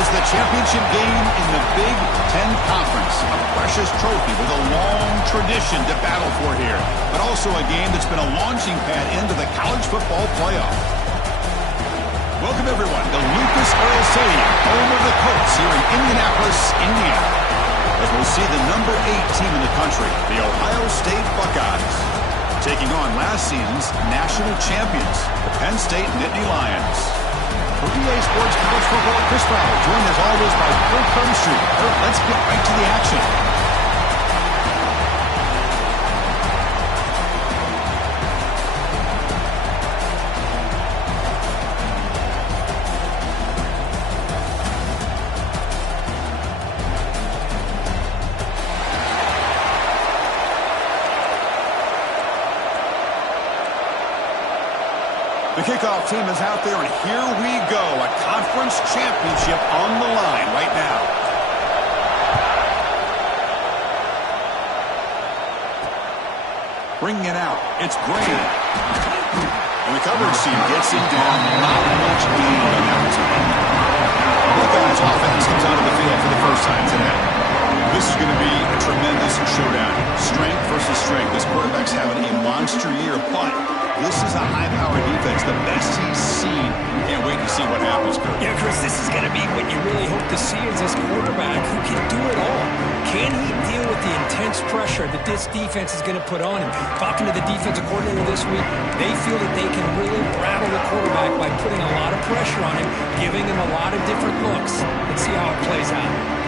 is the championship game in the Big Ten Conference. A precious trophy with a long tradition to battle for here, but also a game that's been a launching pad into the college football playoff. Welcome, everyone, to Lucas Oil Stadium, home of the Colts here in Indianapolis, Indiana, as we'll see the number 8 team in the country, the Ohio State Buckeyes, taking on last season's national champions, the Penn State Nittany Lions. For EA Sports College Football, Chris Fowler, joined as always by Kurt Cumstreet. Kurt, let's get right to the action. The kickoff team is out there, and here we go. A conference championship on the line right now. Bringing it out. It's Graham. And the coverage team gets him down. Not much gain on that time. Buckeyes offense comes out of the field for the first time today. This is going to be a tremendous showdown. Strength versus strength. This quarterback's having a monster year, but this is a high-powered defense, the best he's seen. Can't wait to see what happens, Kurt. Yeah, Chris, this is going to be what you really hope to see is this quarterback who can do it all. Can he deal with the intense pressure that this defense is going to put on him? Talking to the defensive coordinator this week, they feel that they can really rattle the quarterback by putting a lot of pressure on him, giving him a lot of different looks. Let's see how it plays out.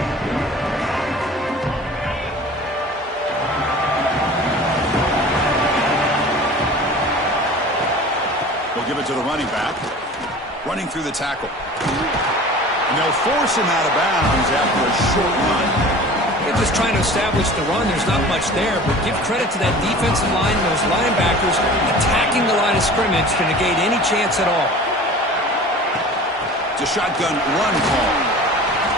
Give it to the running back. Running through the tackle. And they'll force him out of bounds after a short run. They're just trying to establish the run. There's not much there, but give credit to that defensive line and those linebackers attacking the line of scrimmage to negate any chance at all. It's a shotgun run call.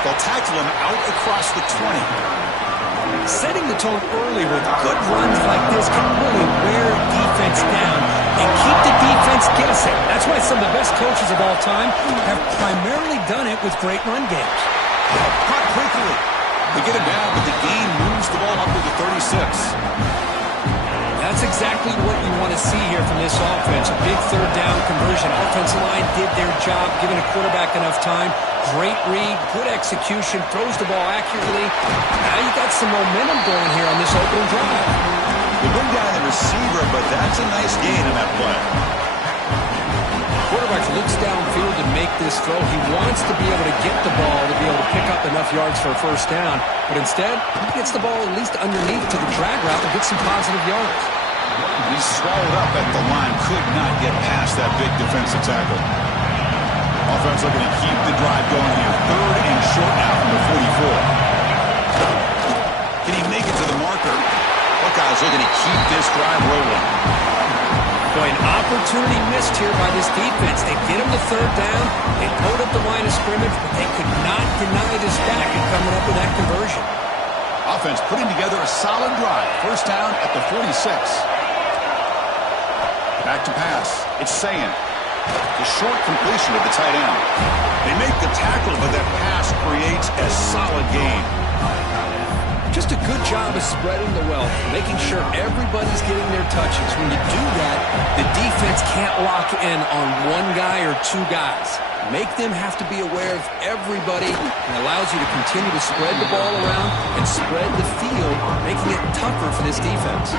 They'll tackle him out across the 20. Setting the tone early with good runs like this can really wear defense down and keep the defense guessing. That's why some of the best coaches of all time have primarily done it with great run games. Caught quickly. They get him down, but the game moves the ball up to the 36. That's exactly what you want to see here from this offense. A big third down conversion. Offensive line did their job, giving a quarterback enough time. Great read, good execution, throws the ball accurately. Now you got some momentum going here on this opening drive. They bring down the receiver, but that's a nice gain in that play. Quarterback looks downfield to make this throw. He wants to be able to get the ball to be able to pick up enough yards for a first down. But instead, he gets the ball at least underneath to the drag route and gets some positive yards. He's swallowed up at the line. Could not get past that big defensive tackle. Offense looking to keep the drive going here. Third and short now from the 44. Can he make it to the marker? Buckeyes looking to keep this drive rolling. Boy, an opportunity missed here by this defense. They get him to third down. They load up the line of scrimmage, but they could not deny this back and coming up with that conversion. Offense putting together a solid drive. First down at the 46. Back to pass. It's Sayan. The short completion of the tight end. They make the tackle, but that pass creates a solid gain. Just a good job of spreading the wealth, making sure everybody's getting their touches. When you do that, the defense can't lock in on one guy or two guys. Make them have to be aware of everybody, and allows you to continue to spread the ball around and spread the field, making it tougher for this defense.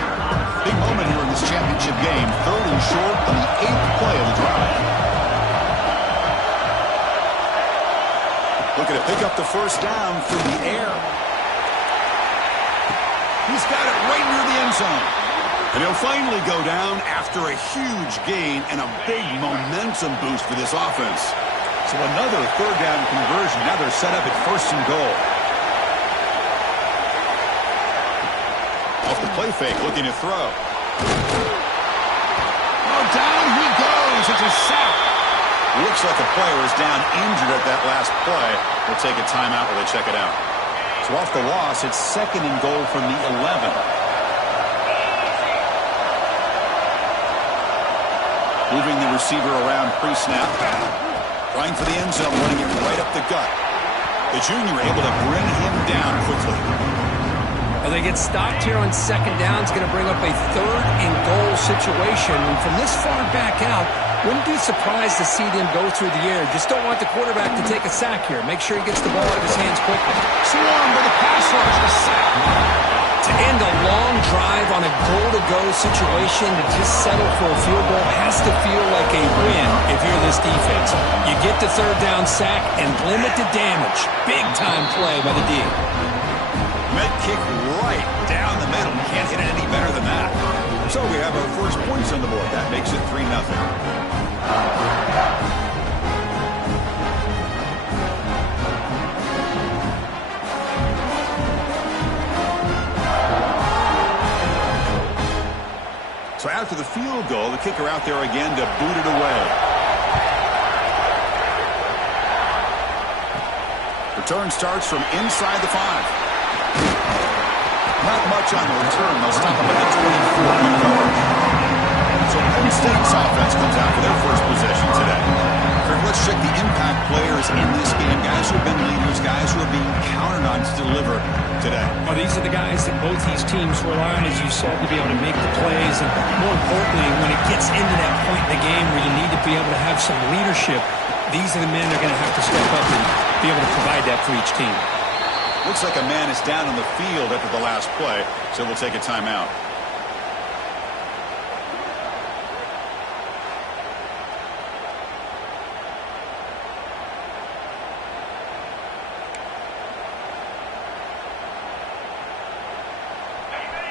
Big moment here in this championship game. Third and short on the 8th play of the drive. Looking to pick up the first down from the air. He's got it right near the end zone. And he'll finally go down after a huge gain and a big momentum boost for this offense. So another third down conversion. Now they're set up at first and goal. Off the play fake, looking to throw. Oh, down he goes. It's a sack. Looks like a player is down injured at that last play. They'll take a timeout while they check it out. So off the loss, it's second and goal from the 11. Moving the receiver around pre-snap. Trying for the end zone, running it right up the gut. The junior able to bring him down quickly. Well, they get stopped here on second down. It's going to bring up a third-and-goal situation. And from this far back out, wouldn't be surprised to see them go through the air. Just don't want the quarterback to take a sack here. Make sure he gets the ball out of his hands quickly. Swarm with a pass rush, a sack. To end a long drive on a goal-to-go situation, to just settle for a field goal has to feel like a win if you're this defense. You get the third down sack and limit the damage. Big-time play by the D. Med kick right down the middle. Can't hit it any better than that. So we have our first points on the board. That makes it 3-0. So after the field goal, the kicker out there again to boot it away. Return starts from inside the 5. Not much on the return. They'll stop him at the 24. Good coverage. So Penn State's offense comes out for their first possession today. Kirk, let's check the impact players in this game. Guys who have been leaders, guys who are being counted on to deliver today. Well, these are the guys that both these teams rely on, as you said, to be able to make the plays. And more importantly, when it gets into that point in the game where you need to be able to have some leadership, these are the men that are going to have to step up and be able to provide that for each team. Looks like a man is down on the field after the last play, so we'll take a timeout.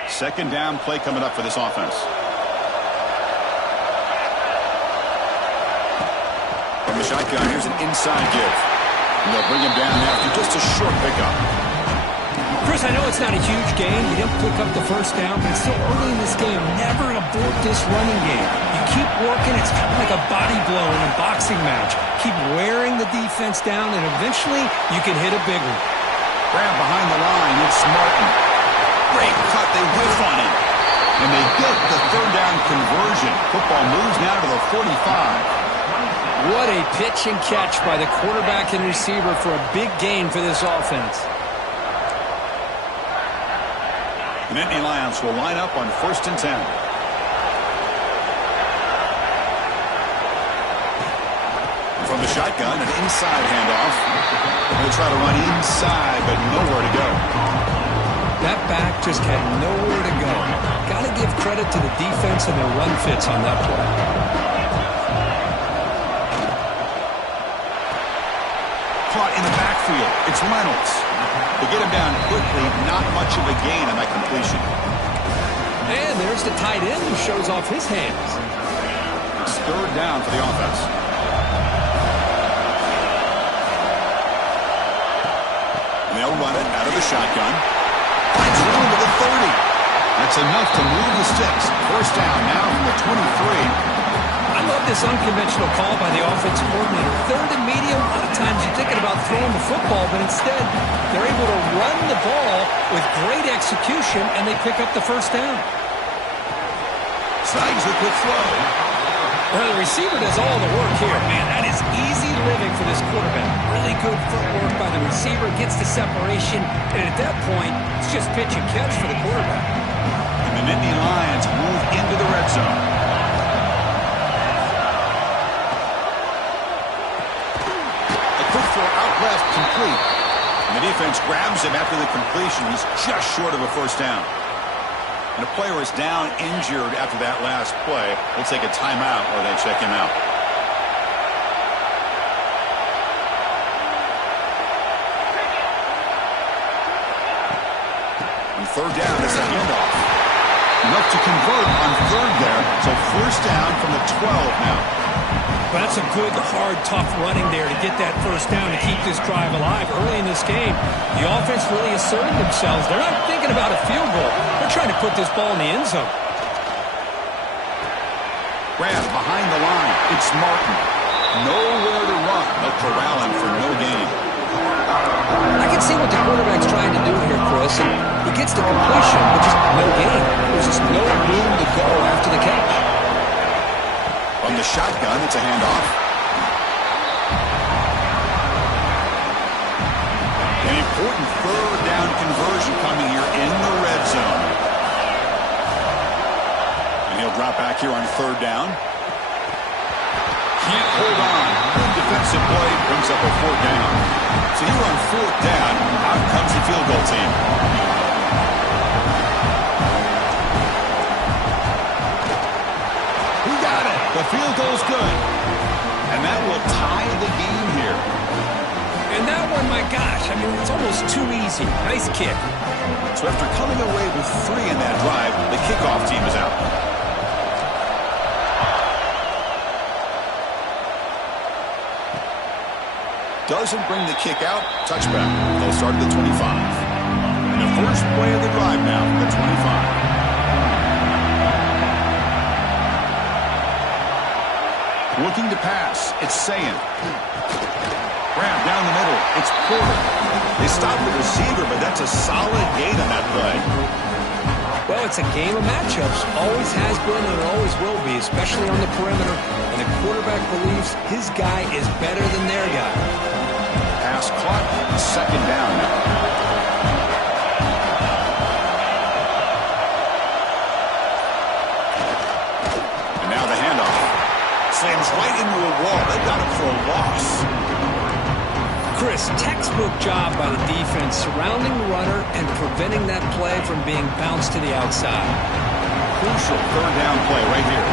Second down play coming up for this offense. From the shotgun, here's an inside give. And they'll bring him down after just a short pickup. Chris, I know it's not a huge gain. You didn't pick up the first down, but it's still early in this game. Never abort this running game. You keep working. It's kind of like a body blow in a boxing match. Keep wearing the defense down, and eventually you can hit a big one. Grab behind the line. It's Martin. Great cut. They whiff on him. And they get the third down conversion. Football moves now to the 45. What a pitch and catch by the quarterback and receiver for a big gain for this offense. The Nittany Lions will line up on 1st and 10. From the shotgun, an inside handoff. They'll try to run inside, but nowhere to go. That back just had nowhere to go. Got to give credit to the defense and their run fits on that play. Caught in the backfield. It's Reynolds. They get him down quickly. Not much of a gain on that completion. And there's the tight end who shows off his hands. It's third down for the offense. And they'll run it out of the shotgun. Finds room to the 30. That's enough to move the sticks. First down now from the 23. I love this unconventional call by the offensive coordinator. Third and medium, a lot of times you're thinking about throwing the football, but instead they're able to run the ball with great execution, and they pick up the first down. Snags the quick throw. Well, the receiver does all the work here. Man, that is easy living for this quarterback. Really good footwork by the receiver, gets the separation, and at that point, it's just pitch and catch for the quarterback. And the Nittany Lions move into the red zone. Out left, complete. And the defense grabs him after the completion. He's just short of a first down. And a player is down injured after that last play. We'll take a timeout or they check him out. On third down, it's a handoff. Enough to convert on third there. So first down from the 12 now. But that's a good, hard, tough running there to get that first down to keep this drive alive. Early in this game, the offense really asserted themselves. They're not thinking about a field goal. They're trying to put this ball in the end zone. Grab behind the line. It's Martin. Nowhere to run. They'll corral him for no gain. I can see what the quarterback's trying to do here, Chris. And he gets the completion, but just no gain. There's just no room to go after the catch. From the shotgun, it's a handoff. important third down conversion coming here in the red zone. And he'll drop back here on third down. Can't hold on. Good defensive play brings up a fourth down. So here on fourth down, out comes the field goal team. He got it. The field goal's good. And that will tie the game here. And that one, my gosh, I mean, it's almost too easy. Nice kick. So after coming away with 3 in that drive, the kickoff team is out. Doesn't bring the kick out. Touchback. They'll start at the 25. And the first play of the drive now from the 25. Looking to pass. It's Sayin. Grab down the middle. It's Porter. They stop the receiver, but that's a solid gain on that play. Well, it's a game of matchups. Always has been and it always will be, especially on the perimeter. And the quarterback believes his guy is better than their guy. Pass caught. Second down now. And now the handoff. Slams right into a wall. They got him for a loss. Chris, textbook job by the defense surrounding the runner and preventing that play from being bounced to the outside. Crucial third down play right here.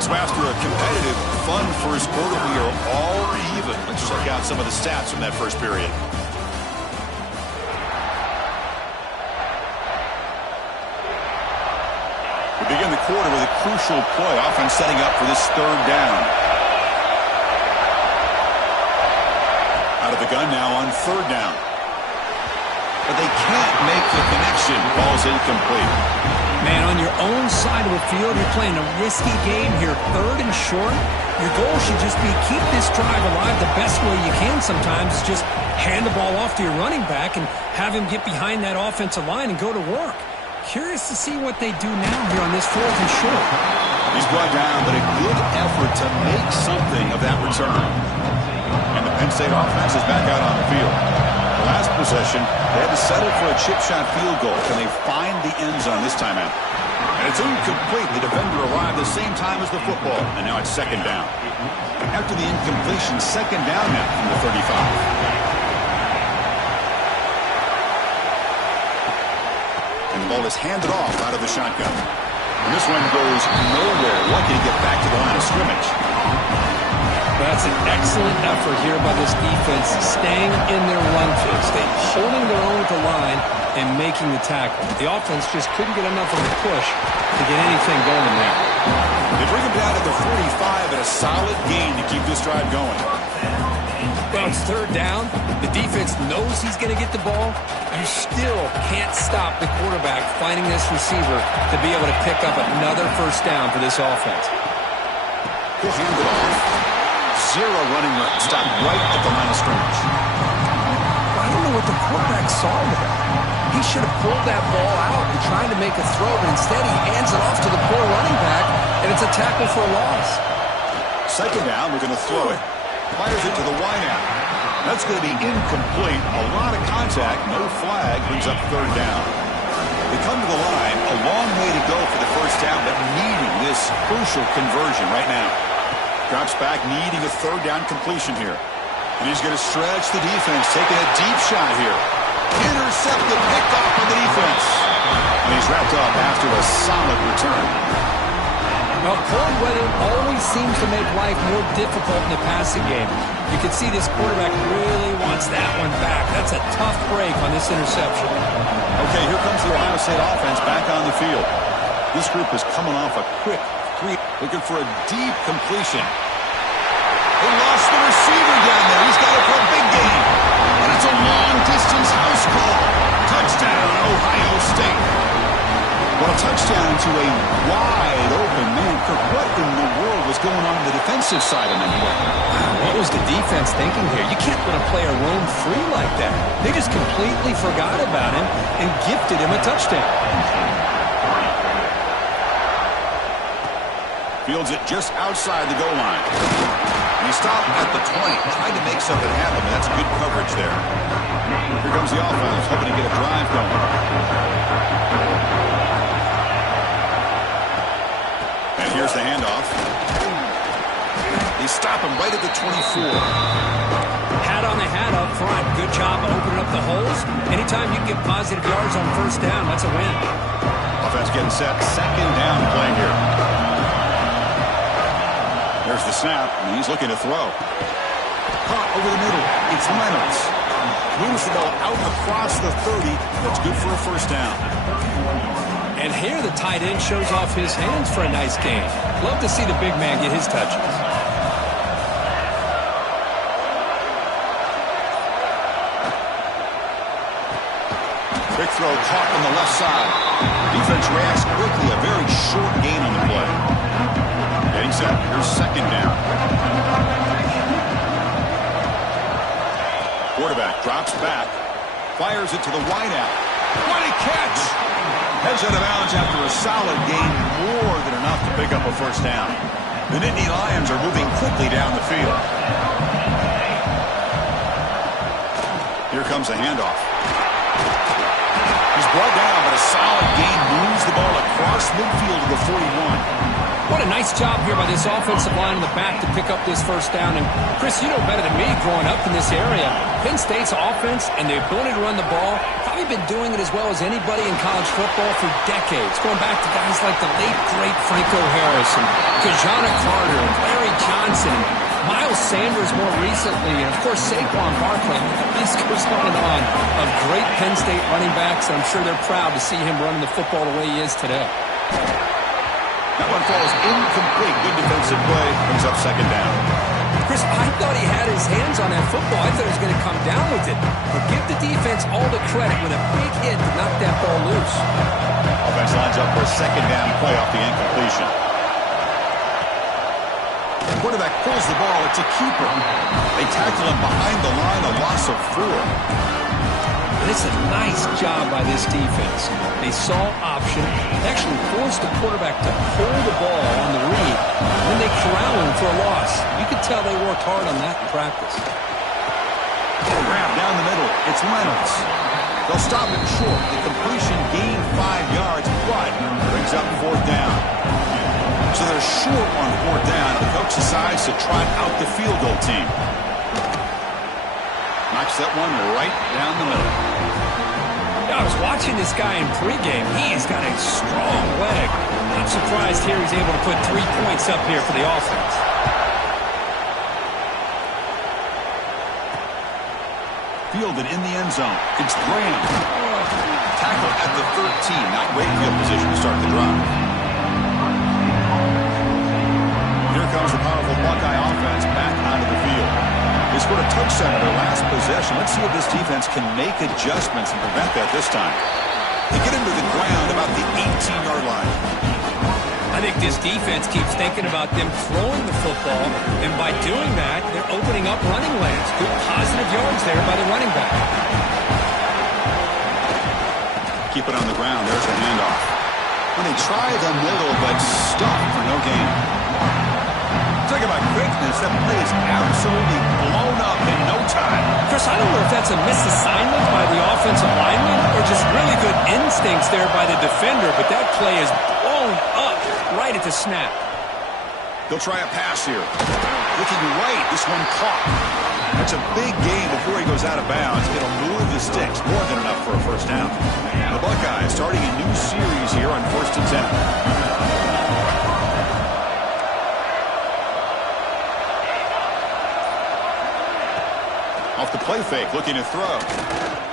So after a competitive, fun first quarter, we are all even. Let's check out some of the stats from that first period. We begin the quarter with a crucial play. Offense setting up for this third down. Out of the gun now on third down. But they can't make the connection. Ball's incomplete. Man, on your own side of the field, you're playing a risky game here. Third and short. Your goal should just be keep this drive alive the best way you can sometimes. Just hand the ball off to your running back and have him get behind that offensive line and go to work. Curious to see what they do now here on this fourth and short. He's brought down, but a good effort to make something of that return. And the Penn State offense is back out on the field. The last possession, they had to settle for a chip shot field goal. Can they find the end zone this time out? And it's incomplete. The defender arrived the same time as the football. And now it's second down. After the incompletion, second down now from the 35. And the ball is handed off out of the shotgun. And this one goes nowhere. Lucky to get back to the line of scrimmage. That's an excellent effort here by this defense, staying in their run fix, holding their own at the line and making the tackle. The offense just couldn't get enough of a push to get anything going there. They bring him down to the 45 and a solid gain to keep this drive going. Well, it's third down. The defense knows he's going to get the ball. You still can't stop the quarterback finding this receiver to be able to pick up another first down for this offense. He'll hand it off. Zero running room. Stopped right at the line of scrimmage. I don't know what the quarterback saw there. He should have pulled that ball out and tried to make a throw, but instead he hands it off to the poor running back, and it's a tackle for a loss. Second down, we're going to throw it. Fires it to the wideout. That's going to be incomplete. A lot of contact. No flag. Brings up third down. They come to the line. A long way to go for the first down, but needing this crucial conversion right now. Drops back, needing a third down completion here. And he's going to stretch the defense, taking a deep shot here. Intercepted, picked off on the defense. And he's wrapped up after a solid return. Well, cold weather always seems to make life more difficult in the passing game. You can see this quarterback really wants that one back. That's a tough break on this interception. Okay, here comes the Ohio State offense back on the field. This group is coming off a quick three, looking for a deep completion. They lost the receiver down there. He's got it for a big gain. And it's a long-distance house call. Touchdown, Ohio State. Well, a touchdown to a wide-open man. Kirk, what in the world was going on the defensive side of that play? What was the defense thinking here? You can't let a player roam free like that. They just completely forgot about him and gifted him a touchdown. Fields it just outside the goal line. And he stopped at the 20, trying to make something happen, but that's good coverage there. Here comes the offense, hoping to get a drive going. And here's the handoff. They stop him right at the 24. Hat on the hat up front. Good job opening up the holes. Anytime you can get positive yards on first down, that's a win. Offense getting set. Second down play here. There's the snap, and he's looking to throw. Caught over the middle. It's Reynolds. Moves the ball out across the 30. That's good for a first down. And here the tight end shows off his hands for a nice game. Love to see the big man get his touches. Quick throw caught on the left side. Defense reacts quickly. A very short gain on the play. Getting set. Here's second down. Quarterback drops back. Fires it to the wideout. What a catch! Heads out of bounds after a solid gain. More than enough to pick up a first down. The Nittany Lions are moving quickly down the field. Here comes the handoff. He's brought down, but a solid gain moves the ball across midfield to the 41. What a nice job here by this offensive line in the back to pick up this first down. And, Chris, you know better than me growing up in this area. Penn State's offense and the ability to run the ball, probably been doing it as well as anybody in college football for decades. Going back to guys like the late, great Franco Harris and Kajana Carter and Larry Johnson and Miles Sanders more recently, and, of course, Saquon Barkley. The list goes on and on of great Penn State running backs, and I'm sure they're proud to see him running the football the way he is today. That one falls incomplete. Good defensive play. Brings up second down. Chris, I thought he had his hands on that football. I thought he was going to come down with it. But give the defense all the credit with a big hit to knock that ball loose. Offense lines up for a second down play off the incompletion. The quarterback pulls the ball. It's a keeper. They tackle him behind the line, a loss of 4. And it's a nice job by this defense. They saw option, actually forced the quarterback to hold the ball on the read, and then they corral him for a loss. You could tell they worked hard on that in practice. Grab down the middle. It's Reynolds. They'll stop him short. The completion gained 5 yards, but brings up fourth down. So they're short on fourth down. The coach decides to trot out the field goal team. Knocks that one right down the middle. I was watching this guy in pregame. He's got a strong leg. I'm surprised here he's able to put 3 points up here for the offense. Fielded in the end zone. It's Graham. Tackle at the 13. Not great field position to start the drive. Here comes the powerful Buckeye offense back onto the field. They scored a touchdown on their last possession. Let's see if this defense can make adjustments and prevent that this time. They get him to the ground about the 18-yard line. I think this defense keeps thinking about them throwing the football, and by doing that, they're opening up running lanes. Good positive yards there by the running back. Keep it on the ground. There's the handoff. When they try the middle, but stuck for no gain. Talk about quickness. That play is absolutely blown up in no time. Chris, I don't know if that's a misassignment by the offensive lineman or just really good instincts there by the defender, but that play is blown up right at the snap. They'll try a pass here. Looking right, this one caught. That's a big gain before he goes out of bounds. It'll move the sticks. More than enough for a first down. The Buckeyes starting a new series here on 1st and 10. Off the play fake, looking to throw.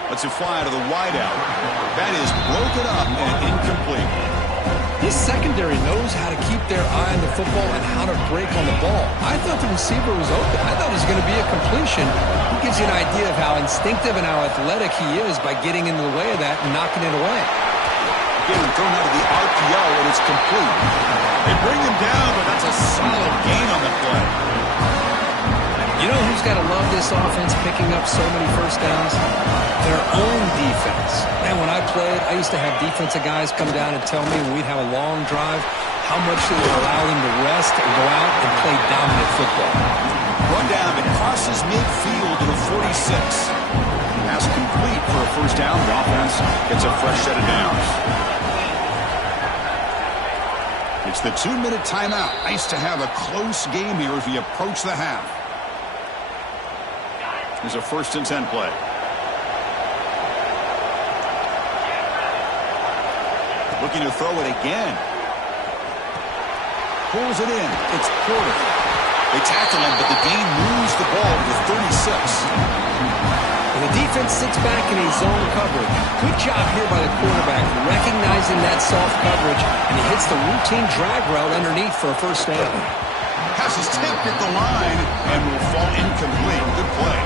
Lets it fly to the wideout. That is broken up and incomplete. This secondary knows how to keep their eye on the football and how to break on the ball. I thought the receiver was open. I thought it was going to be a completion. It gives you an idea of how instinctive and how athletic he is by getting into the way of that and knocking it away. Getting thrown out of the RPO, and it's complete. They bring him down, but that's a solid gain on the play. You know who's got to love this offense picking up so many first downs? Their own defense. Man, when I played, I used to have defensive guys come down and tell me when we'd have a long drive how much they allow them to rest and go out and play dominant football. Run down, it crosses midfield to the 46. Pass complete for a first down. The offense gets a fresh set of downs. It's the 2-minute timeout. Nice to have a close game here as we approach the half. Here's a 1st and 10 play. Looking to throw it again. Pulls it in. It's Porter. They tackle him, but the gain moves the ball to the 36. And the defense sits back in a zone coverage. Good job here by the quarterback, recognizing that soft coverage, and he hits the routine drag route underneath for a first down. Pass is tipped at the line and will fall incomplete. Good play.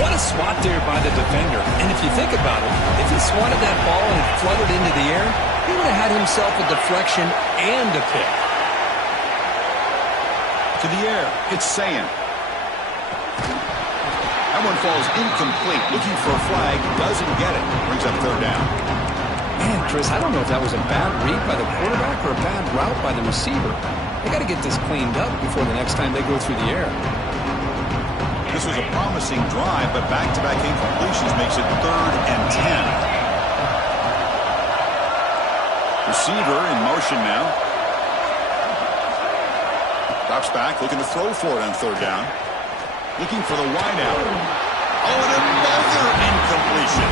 What a swat there by the defender. And if you think about it, if he swatted that ball and it fluttered into the air, he would have had himself a deflection and a pick. To the air, it's Sayan. That one falls incomplete. Looking for a flag, doesn't get it. Brings up 3rd down. Man, Chris, I don't know if that was a bad read by the quarterback or a bad route by the receiver. They got to get this cleaned up before the next time they go through the air. This was a promising drive, but back-to-back incompletions makes it 3rd and 10. Receiver in motion now. Drops back, looking to throw for it on 3rd down. Looking for the wideout. Oh, and another incompletion.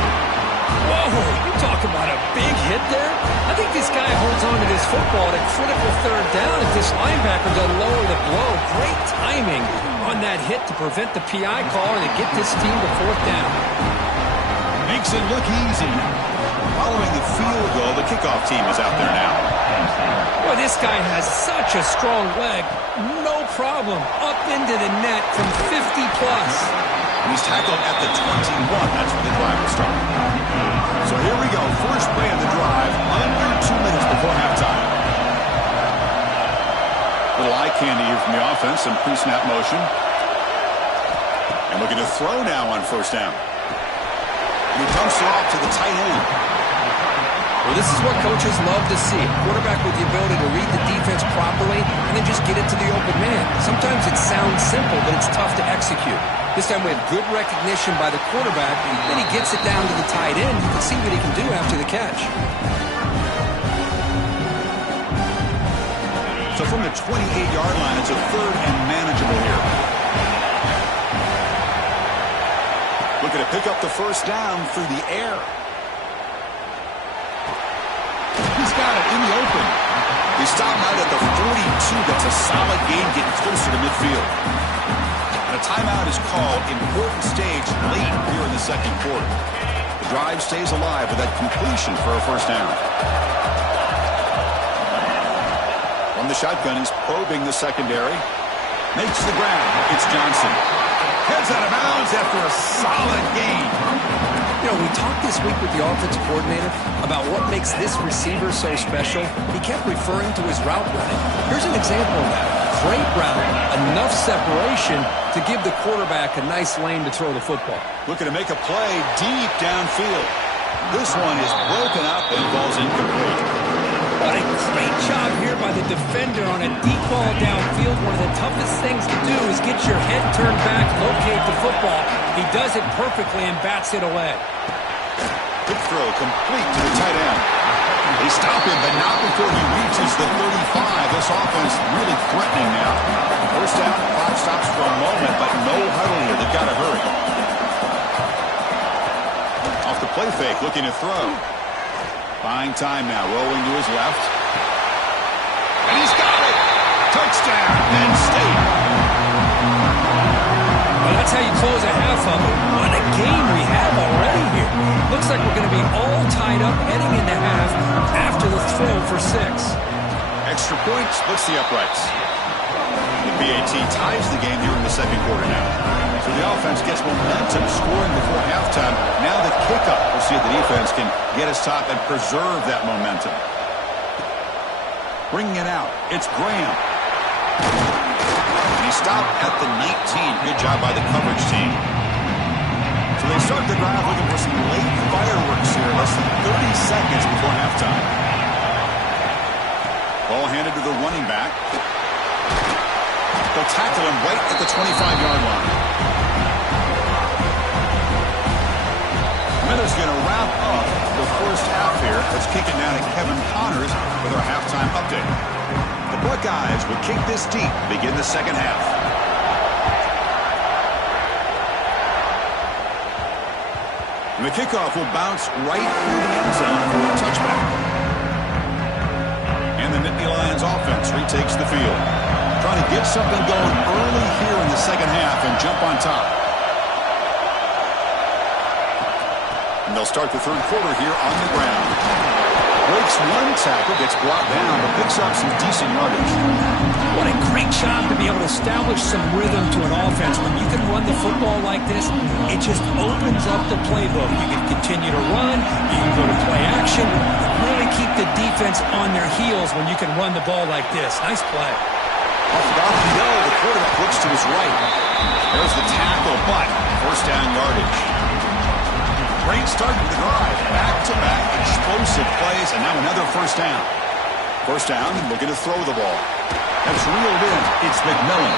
Whoa, you talk about a big hit there. I think this guy holds on to this football at a critical 3rd down if this linebacker doesn't lower the blow. Great timing on that hit to prevent the PI call and to get this team to 4th down. Makes it look easy. Following the field goal, the kickoff team is out there now. Boy, this guy has such a strong leg. No problem. Up into the net from 50-plus. He's tackled at the 21. That's where the drive will start. So here we go. First play of the drive. Under 2 minutes before halftime. Little eye candy here from the offense. Some pre-snap motion. And looking to throw now on 1st down. And he dumps it off to the tight end. Well, this is what coaches love to see. A quarterback with the ability to read the defense properly and then just get it to the open man. Sometimes it sounds simple, but it's tough to execute. This time we have good recognition by the quarterback, and then he gets it down to the tight end. You can see what he can do after the catch. So from the 28-yard line, it's a 3rd and manageable here. Looking to pick up the first down through the air. He's got it in the open. He stopped out at the 42. That's a solid gain getting closer to midfield. And a timeout is called. Important stage late here in the 2nd quarter. The drive stays alive with that completion for a first down. From the shotgun, he's probing the secondary. Makes the grab. It's Johnson. Heads out of bounds after a solid gain. You know, we talked this week with the offensive coordinator about what makes this receiver so special. He kept referring to his route running. Here's an example of that. Great route, enough separation to give the quarterback a nice lane to throw the football. Looking to make a play deep downfield. This one is broken up and falls incomplete. What a great job here by the defender on a deep ball downfield. One of the toughest things to do is get your head turned back, locate the football. He does it perfectly and bats it away. Quick throw complete to the tight end. They stop him, but not before he reaches the 35. This offense really threatening now. First down, clock stops for a moment, but no huddle here. They've got to hurry. Off the play fake, looking to throw. Buying time now, rolling to his left. And he's got it! Touchdown, Penn State! Well, that's how you close a half of it. What a game we have already here. Looks like we're going to be all tied up heading into half after the throw for 6. Extra point splits the uprights. The BAT ties the game here in the 2nd quarter now. So the offense gets momentum, scoring before halftime. Now the kickoff. We'll see if the defense can get us top and preserve that momentum. Bringing it out. It's Graham. And he stopped at the 19. Good job by the coverage team. So they start the drive looking for some late fireworks here. Less than 30 seconds before halftime. Ball handed to the running back. They'll tackle him right at the 25-yard line. Miller's going to wrap up the first half here. Let's kick it now to Kevin Connors with our halftime update. The Buckeyes will kick this deep to begin the second half. And the kickoff will bounce right through the end zone for a touchback. And the Nittany Lions offense retakes the field. Trying to get something going early here in the second half and jump on top. And they'll start the third quarter here on the ground. Breaks one tackle, gets brought down, but picks up some decent yardage. What a great job to be able to establish some rhythm to an offense. When you can run the football like this, it just opens up the playbook. You can continue to run, you can go to play action, really keep the defense on their heels when you can run the ball like this. Nice play. Off the go, the quarterback looks to his right. There's the tackle, but first down yardage. Great start to the drive. Back-to-back explosive plays, and now another first down. First down, looking to throw the ball. That's reeled in. It's McMillan.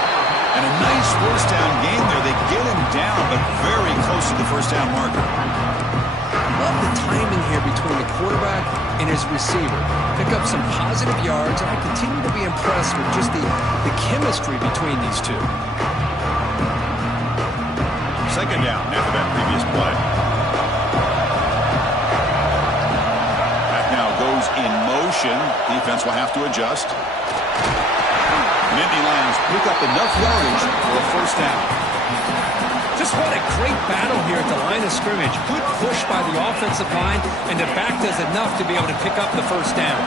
And a nice first down game there. They get him down, but very close to the first down marker. Love the timing here between the quarterback and his receiver. Pick up some positive yards, and I continue to be impressed with just the chemistry between these two. Second down after that previous play. In motion. Defense will have to adjust. Nittany Lions pick up enough yardage for a first down. Just what a great battle here at the line of scrimmage. Good push by the offensive line, and the back does enough to be able to pick up the first down.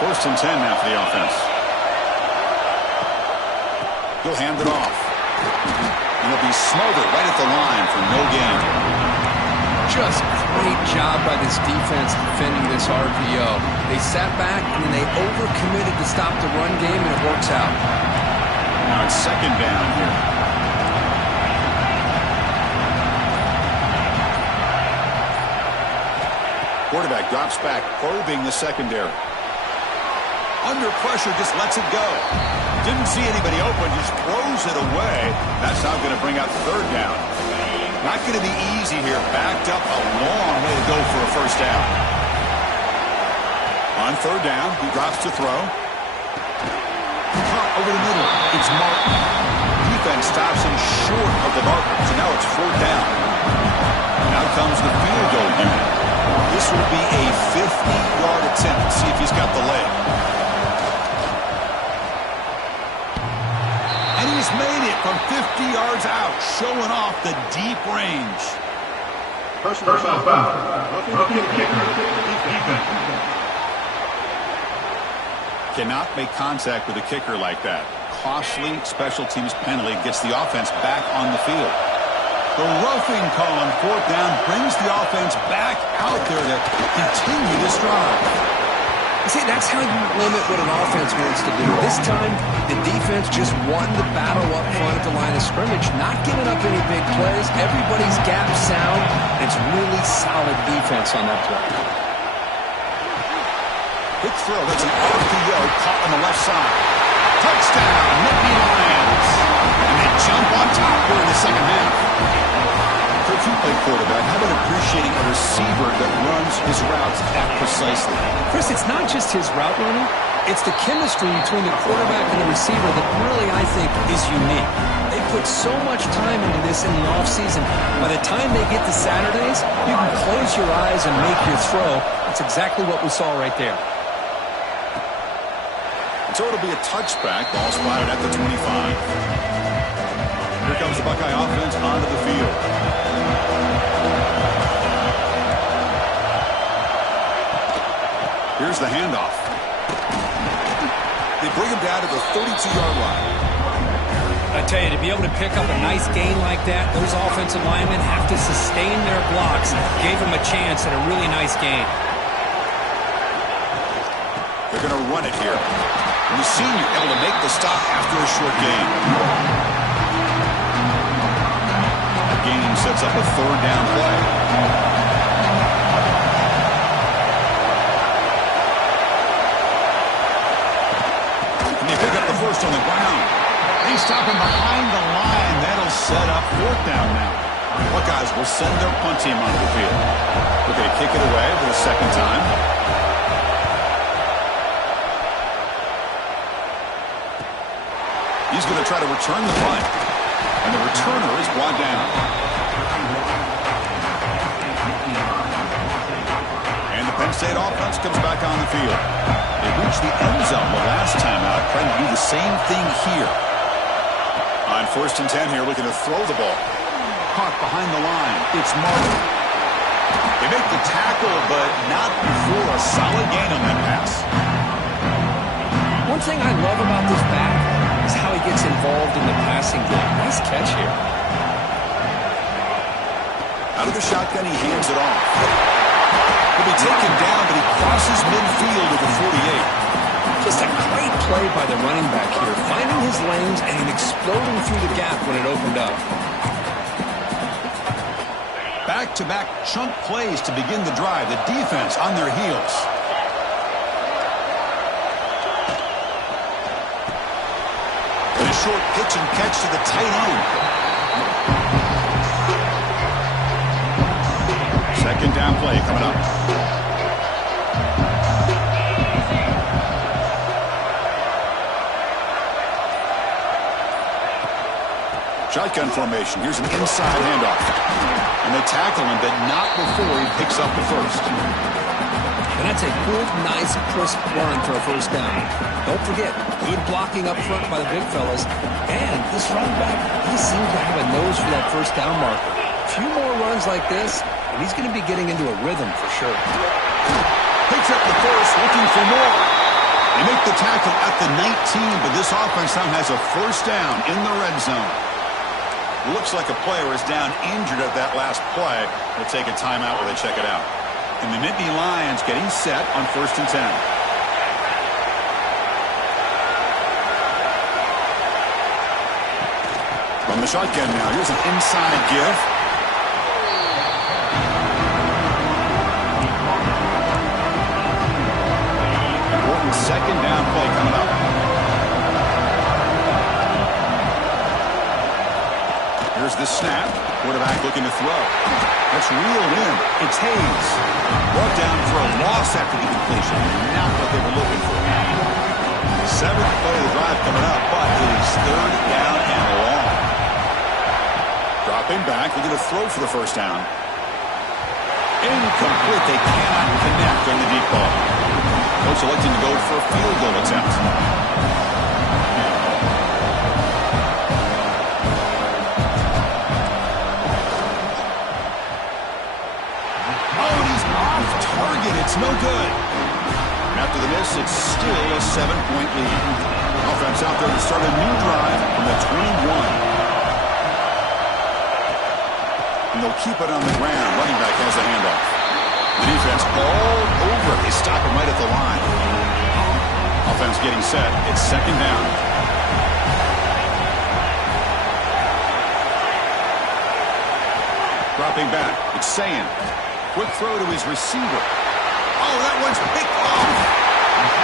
First and 10 now for the offense. He'll hand it off. And he'll be smothered right at the line for no gain. Just great job by this defense defending this RPO. They sat back and then they overcommitted to stop the run game, and it works out. Now it's second down here. Quarterback drops back, probing the secondary. Under pressure, just lets it go. Didn't see anybody open, just throws it away. That's now going to bring out third down. Not going to be easy here. Backed up a long way to go for a first down. On third down, he drops to throw. Caught over the middle. It's Martin. Defense stops him short of the marker. So now it's fourth down. Now comes the field goal unit. This will be a 50-yard attempt. See if he's got the leg. And he's made it from 50 yards out, showing off the deep range. Personal foul. Roughing the kicker. Defense. Cannot make contact with a kicker like that. Costly special teams penalty gets the offense back on the field. The roughing call on fourth down brings the offense back out there to continue this drive. See, that's how you limit what an offense wants to do. This time, the defense just won the battle up front at the line of scrimmage, not giving up any big plays. Everybody's gap sound. It's really solid defense on that play. Quick throw. That's an RPO caught on the left side. Touchdown, Nittany Lions. And they jump on top here in the second half. Coach, you play quarterback. How about appreciating a receiver that runs his routes that precisely? Chris, it's not just his route running. It's the chemistry between the quarterback and the receiver that really, I think, is unique. They put so much time into this in the offseason. By the time they get to Saturdays, you can close your eyes and make your throw. That's exactly what we saw right there. So it'll be a touchback. Ball spotted at the 25. Here comes the Buckeye offense onto the field. Here's the handoff. They bring him down to the 32-yard line. I tell you, to be able to pick up a nice gain like that, those offensive linemen have to sustain their blocks. Gave him a chance at a really nice gain. They're going to run it here. And the senior able to make the stop after a short gain. The gain sets up a third down play. on the ground. They stop him behind the line. That'll set up fourth down now. Buckeyes will send their punt team onto the field. They're going to kick it away for the second time. He's going to try to return the punt. And the returner is brought down. And the Penn State offense comes back on the field. They reached the end zone the last time out, trying to do the same thing here. On 1st and 10 here, looking to throw the ball. Caught behind the line. It's Martin. They make the tackle, but not before a solid gain on that pass. One thing I love about this back is how he gets involved in the passing game. Nice catch here. Out of the shotgun, he hands it off. He'll be taken down, but he crosses midfield at the 48. Just a great play by the running back here, finding his lanes and exploding through the gap when it opened up. Back-to-back chunk plays to begin the drive. The defense on their heels. And a short pitch and catch to the tight end. Second down play coming up. Shotgun formation. Here's an inside handoff. And they tackle him, but not before he picks up the first. And that's a good, nice, crisp run for a first down. Don't forget, good blocking up front by the big fellas. And this running back, he seems to have a nose for that first down marker. A few more runs like this, and he's going to be getting into a rhythm for sure. Picks up the first, looking for more. They make the tackle at the 19, but this offense now has a first down in the red zone. Looks like a player is down injured at that last play. They'll take a timeout while they check it out. And the Nittany Lions getting set on 1st and 10. From the shotgun now, here's an inside give. Important second down play coming up. Here's the snap. Quarterback looking to throw. That's reeled in. It's Hayes. Brought down for a loss after the completion. Not what they were looking for. 7th play of the drive coming up, but it is 3rd down and long. Dropping back, looking to throw for the first down. Incomplete. They cannot connect on the deep ball. Coach electing to go for a field goal attempt. It's no good. After the miss, it's still a 7-point lead. Offense out there to start a new drive from the 21. And they'll keep it on the ground. Running back has the handoff. The defense all over. They stop him right at the line. Offense getting set. It's second down. Dropping back. It's Sayin. Quick throw to his receiver. Oh, that one's picked off.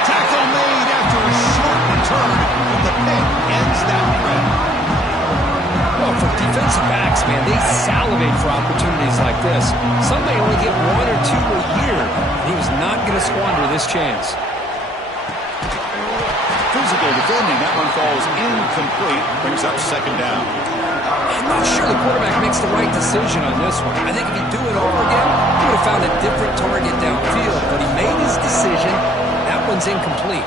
Tackle made after a short return, but the pick ends that threat. Well, for defensive backs, man, they salivate for opportunities like this. Some may only get 1 or 2 a year, and he was not going to squander this chance. Physical defending. That one falls incomplete. Brings up second down. I'm not sure the quarterback makes the right decision on this one. I think if he'd do it over again, he would have found a different target downfield. But he made his decision. That one's incomplete.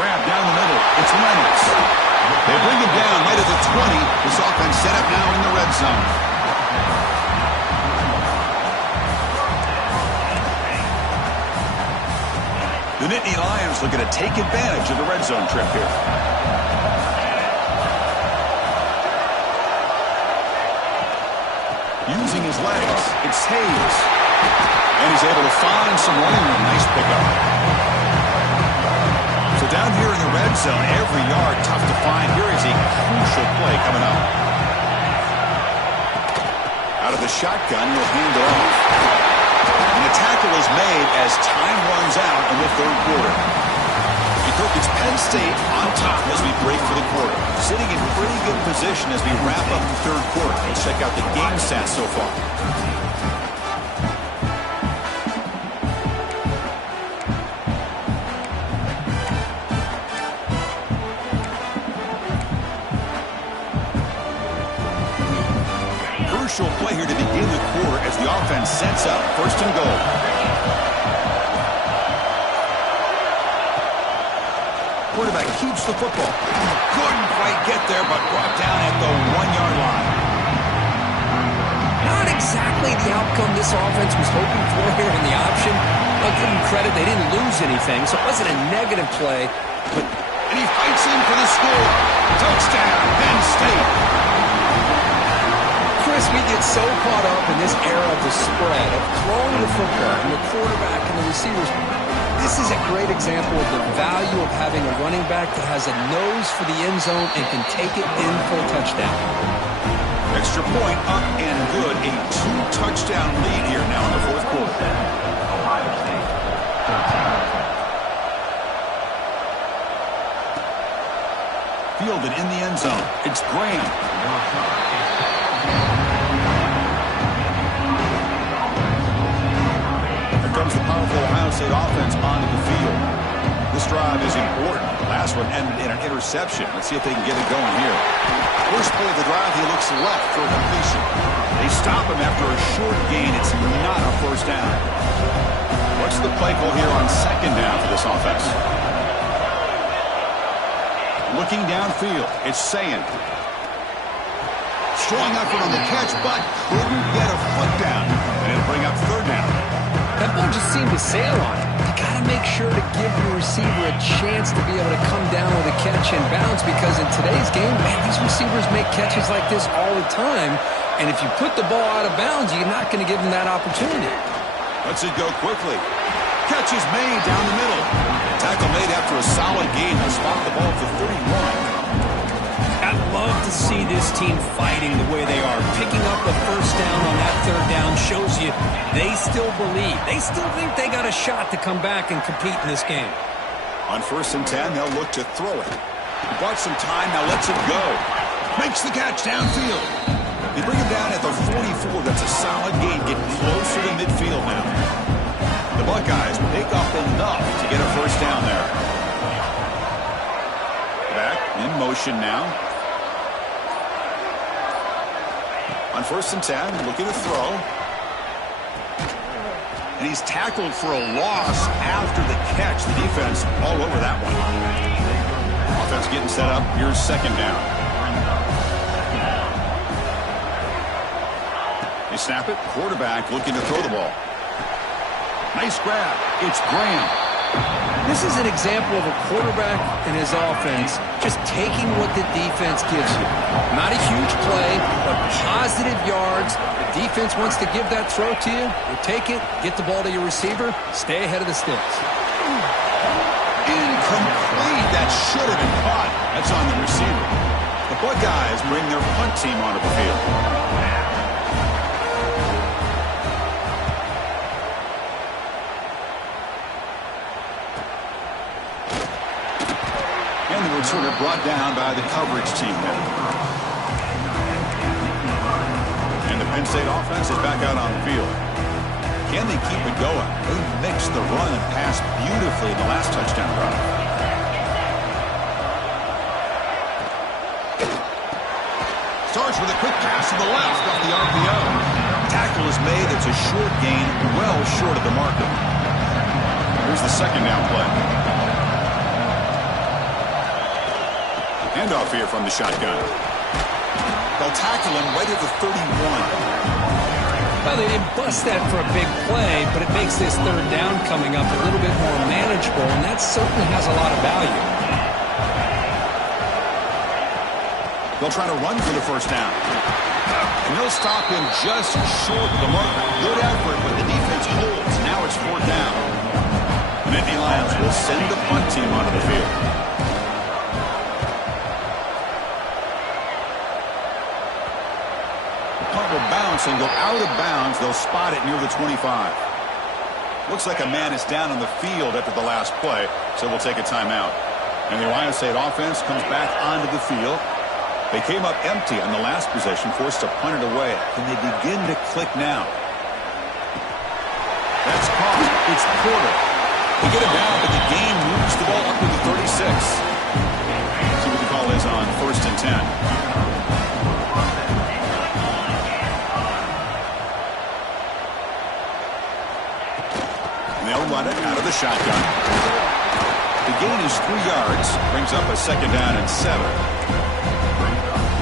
Grab down the middle. It's Reynolds. They bring him down right at the 20. This offense set up now in the red zone. The Nittany Lions looking to take advantage of the red zone trip here. Using his legs, it's Hayes. And he's able to find some running room. Nice pickup. So down here in the red zone, every yard tough to find. Here is a crucial play coming up. Out of the shotgun, he'll hand it off. And the tackle is made as time runs out in the third quarter. It's Penn State on top as we break for the quarter. Sitting in pretty good position as we wrap up the third quarter. Let's check out the game stats so far. Crucial play here to begin the quarter as the offense sets up first and goal. Quarterback keeps the football. Couldn't quite get there, but brought down at the 1-yard line. Not exactly the outcome this offense was hoping for here in the option. I'll give them credit, they didn't lose anything, so it wasn't a negative play. And he fights in for the score. Touchdown, Penn State. Chris, we get so caught up in this era of the spread, of throwing the football and the quarterback and the receivers. This is a great example of the value of having a running back that has a nose for the end zone and can take it in for a touchdown. Extra point up and good. A 2-touchdown lead here now in the fourth quarter. Fielded in the end zone. It's Graham. Here comes the powerful Ohio State offense onto the field. This drive is important. Last one ended in an interception. Let's see if they can get it going here. First play of the drive, he looks left for a completion. They stop him after a short gain. It's not a first down. What's the play call here on second down for this offense? Looking downfield, it's Sayin. Strong effort on the catch, but couldn't get a foot down. And it'll bring up third down. That ball just seemed to sail on it. You got to make sure to give your receiver a chance to be able to come down with a catch and bounce, because in today's game, man, these receivers make catches like this all the time. And if you put the ball out of bounds, you're not going to give them that opportunity. Lets it go quickly. Catch is made down the middle. Tackle made after a solid gain. They'll spot the ball at the 31. I'd love to see this team fighting the way they are. Picking up the first down on that third down shows you they still believe. They still think they got a shot to come back and compete in this game. On 1st and 10, they'll look to throw it. He bought some time, now lets it go. Makes the catch downfield. They bring him down at the 44. That's a solid gain, getting closer to midfield now. The Buckeyes pick up enough to get a first down there. Back in motion now. On 1st and 10, looking to throw. And he's tackled for a loss after the catch. The defense all over that one. Offense getting set up. Here's second down. They snap it. Quarterback looking to throw the ball. Nice grab. It's Graham. This is an example of a quarterback and his offense just taking what the defense gives you. Not a huge play, but positive yards. The defense wants to give that throw to you. You take it, get the ball to your receiver, stay ahead of the sticks. Incomplete. That should have been caught. That's on the receiver. The Buckeyes bring their punt team onto the field. And the returner brought down by the coverage team there. And the Penn State offense is back out on the field. Can they keep it going? They mixed the run and pass beautifully in the last touchdown drive. Starts with a quick pass to the left off the RPO. Tackle is made. It's a short gain, well short of the marker. Here's the second down play. Handoff here from the shotgun. They'll tackle him right at the 31. Well, they didn't bust that for a big play, but it makes this third down coming up a little bit more manageable, and that certainly has a lot of value. They'll try to run for the first down. And they'll stop him just short of the marker. Good effort, but the defense holds. Now it's fourth down. And Nittany Lions will send the punt team onto the field. The punt will bounce and go out of bounds. They'll spot it near the 25. Looks like a man is down on the field after the last play, so we'll take a timeout. And the Ohio State offense comes back onto the field. They came up empty on the last possession, forced to punt it away. Can they begin to click now? That's caught. It's Porter. They get it down, but the game moves the ball up to the 36. See what the call is on 1st and 10. They'll run it out of the shotgun. The gain is 3 yards. Brings up a 2nd down and 7.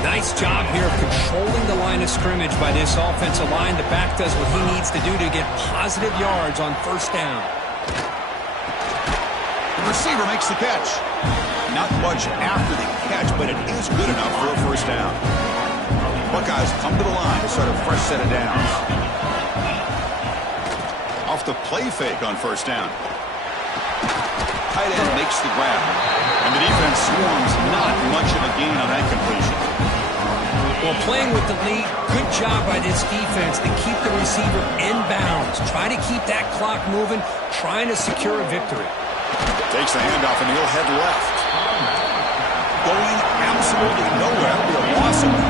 Nice job here of controlling the line of scrimmage by this offensive line. The back does what he needs to do to get positive yards on 1st down. The receiver makes the catch. Not much after the catch, but it is good enough for a 1st down. Buckeyes come to the line to start a fresh set of downs. Off the play fake on 1st down. Tight end makes the grab. And the defense swarms not much of a gain on that completion. Well, playing with the lead, good job by this defense to keep the receiver in bounds. Try to keep that clock moving, trying to secure a victory. Takes the handoff and he'll head left. Going absolutely nowhere. That'll be a loss of 1.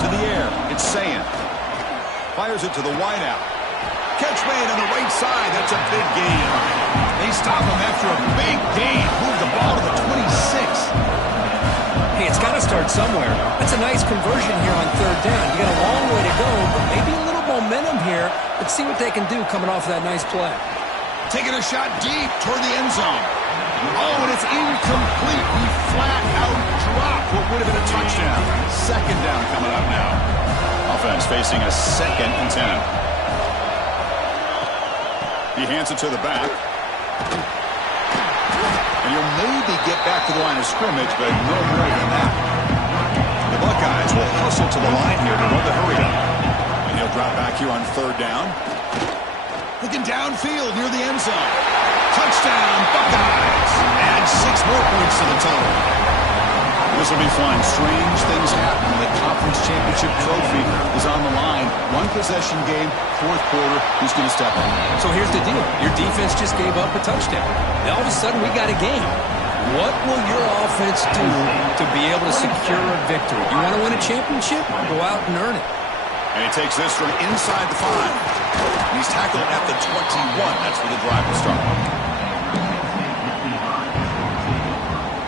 To the air. It's Sayin. Fires it to the wideout. Catch made on the right side. That's a big gain. They stop him after a big gain. Move the ball to the 26. Hey, it's got to start somewhere. That's a nice conversion here on 3rd down. You got a long way to go, but maybe a little momentum here. Let's see what they can do coming off of that nice play. Taking a shot deep toward the end zone. Oh, and it's incomplete. He flat out dropped what would have been a touchdown. 2nd down coming up now. Offense facing a 2nd and 10. He hands it to the back. And he'll maybe get back to the line of scrimmage, but no more than that. The Buckeyes will hustle to the line here to run the hurry up. And he'll drop back here on 3rd down. Looking downfield near the end zone. Touchdown, Buckeyes. Add 6 more points to the total. This will be fun. Strange things happen when the conference championship trophy is on the line. 1-possession game, 4th quarter. Who's going to step up? So here's the deal. Your defense just gave up a touchdown. Now all of a sudden we got a game. What will your offense do to be able to secure a victory? You want to win a championship? Go out and earn it. And he takes this from inside the 5. And he's tackled at the 21. That's where the drive will start.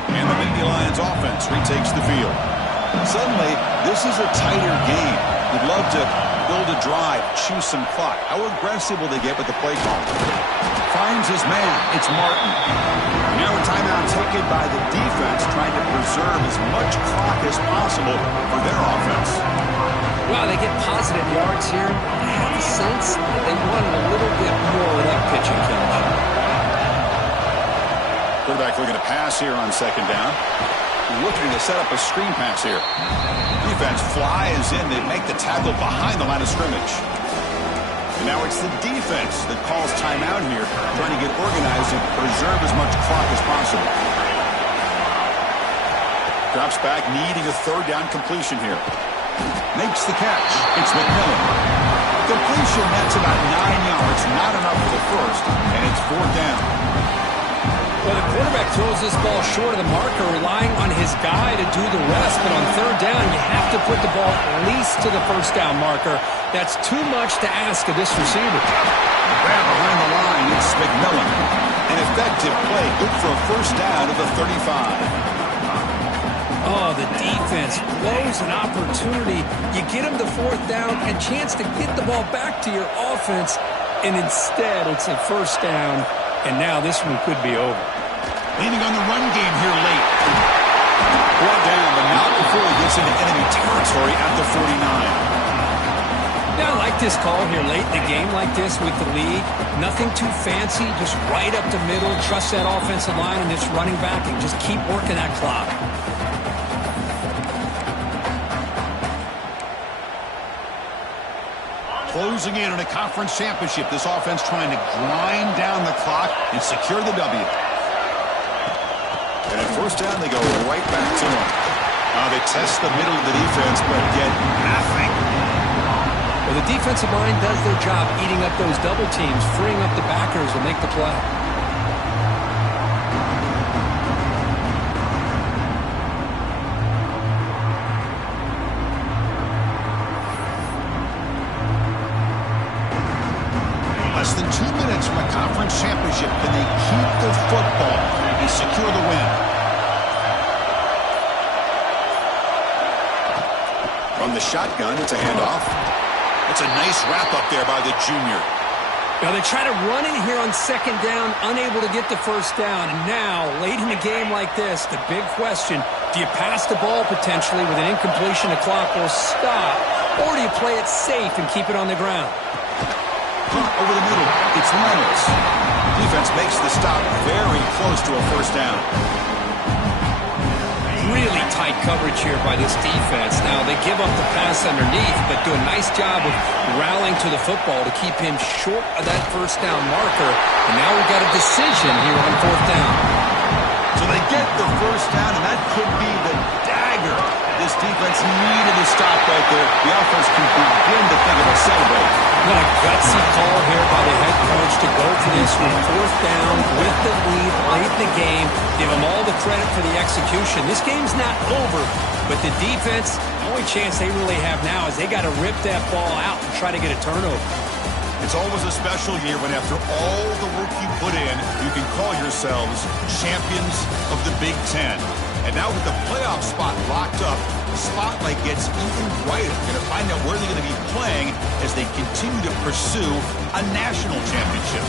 And the Nittany Lions offense retakes the field. Suddenly, this is a tighter game. You'd love to build a drive, choose some clock. How aggressive will they get with the play call? Finds his man. It's Martin. Now a timeout taken by the defense, trying to preserve as much clock as possible for their offense. Well, they get positive yards here. I have a sense that they wanted a little bit more of that pitching catch. Quarterback looking to pass here on 2nd down. Looking to set up a screen pass here. Defense flies in. They make the tackle behind the line of scrimmage. And now it's the defense that calls timeout here, trying to get organized and preserve as much clock as possible. Drops back, needing a 3rd down completion here. Makes the catch. It's McMillan. Completion, that's about 9 yards. Not enough for the 1st, and it's 4th down. Well, the quarterback throws this ball short of the marker, relying on his guy to do the rest. But on 3rd down, you have to put the ball at least to the 1st down marker. That's too much to ask of this receiver. Grab behind the line, it's McMillan. An effective play, good for a 1st down to the 35. Oh, the defense blows an opportunity. You get them to 4th down, a chance to get the ball back to your offense, and instead it's a 1st down, and now this one could be over. Leaning on the run game here late. Brought down, but not before he gets into enemy territory at the 49. Yeah, I like this call here late in the game like this with the league. Nothing too fancy, just right up the middle. Trust that offensive line and this running back and just keep working that clock. Closing in on a conference championship. This offense trying to grind down the clock and secure the W. And at 1st down, they go right back to him. They test the middle of the defense, but get nothing. Well, the defensive line does their job eating up those double teams, freeing up the backers to make the play. Less than 2 minutes from a conference championship. Can they keep the football and secure the win? From the shotgun, it's a handoff. It's a nice wrap-up there by the junior. Now they try to run it here on second down, unable to get the first down. And now, late in the game like this, the big question, do you pass the ball potentially with an incompletion, the clock will stop, or do you play it safe and keep it on the ground? Over the middle, it's Reynolds. Defense makes the stop very close to a first down. Really tight coverage here by this defense. Now, they give up the pass underneath, but do a nice job of rallying to the football to keep him short of that first down marker. And now we've got a decision here on fourth down. So they get the first down, and that could be the dagger. This defense needed to stop right there. The offense can begin to think of a celebrate. What a gutsy call here by the head coach to go for this with fourth down with the lead late in the game. Give them all the credit for the execution. This game's not over, but the defense, the only chance they really have now is they got to rip that ball out and try to get a turnover. It's always a special year when after all the work you put in, you can call yourselves champions of the Big Ten. And now with the playoff spot locked up, the spotlight gets even brighter. You're going to find out where they're going to be playing as they continue to pursue a national championship.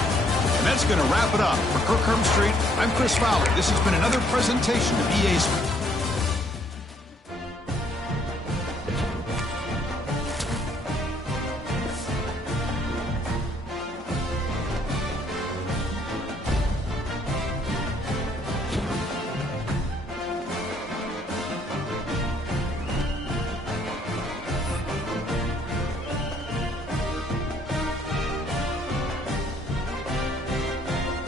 And that's going to wrap it up. For Kirk Street, I'm Chris Fowler. This has been another presentation of EA Sports.